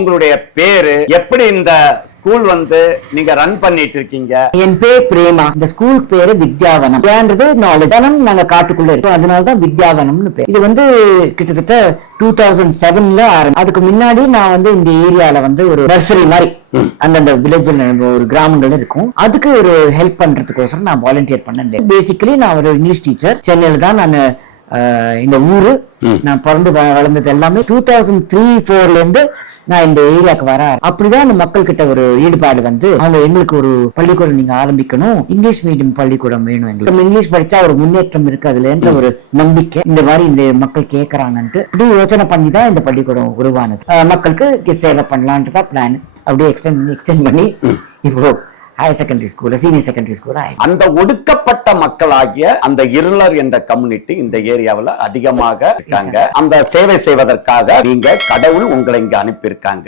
உங்களுடைய பேரு? எப்படி இந்த ஸ்கூல் வந்து நீங்க ரன் பண்ணிட்டு இருக்கீங்க என் பேர் பிரேமா. இந்த ஸ்கூல் பேரு வித்யாவனம். வேண்டது நாலேஜ் தனம் நாங்க காட்டுக்குள்ள இருக்கோம். அதனால தான் வித்யாவனம்னு பேர். இது வந்து கிட்டத்தட்ட டூ தௌசண்ட் செவன்ல ஆரம்பி. அதுக்கு முன்னாடி நான் வந்து இந்த ஏரியால வந்து ஒரு நர்சரி மாதிரி அந்தந்த வில்லேஜில் ஒரு கிராமங்கள் இருக்கும். அதுக்கு ஒரு ஹெல்ப் பண்றதுக்கோசரம் நான் வாலண்டியர் பண்ணேன். பேசிக்கலி நான் ஒரு இங்கிலீஷ் டீச்சர் சென்னையில் தான் நான் இந்த ஊரு. நான் பிறந்து வளர்ந்தது எல்லாமே டூ தௌசண்ட் த்ரீ ஃபோர்ல இருந்து நான் இந்த ஏரியாக்கு வர அப்படிதான் அந்த மக்கள் கிட்ட ஒரு ஈடுபாடு வந்து அவங்க எங்களுக்கு ஒரு பள்ளிக்கூடம் நீங்க ஆரம்பிக்கணும். இங்கிலீஷ் மீடியம் பள்ளிக்கூடம் வேணும் எங்களுக்கு. இங்கிலீஷ் படிச்சா ஒரு முன்னேற்றம் இருக்கு. அதுல என்ற ஒரு நம்பிக்கை இந்த மாதிரி இந்த மக்கள் கேக்குறாங்கன்ட்டு இப்படி யோசனை பண்ணி தான் இந்த பள்ளிக்கூடம் உருவானது. மக்களுக்கு சேவை பண்ணலான்ட்டு தான் பிளான் அப்படியே எக்ஸ்டெண்ட் பண்ணி எக்ஸ்டெண்ட் பண்ணி இப்போ ஹையர் செகண்டரி ஸ்கூல்ல சீனியர் செகண்டரி ஸ்கூல் ஆயிடுச்சு. அந்த ஒடுக்கப்பட்ட மக்களாகிய அந்த இருளர் என்ற கம்யூனிட்டி இந்த ஏரியாவுல அதிகமாக இருக்காங்க. அந்த சேவை செய்வதற்காக நீங்க கடவுள் உங்களை இங்க அனுப்பியிருக்காங்க.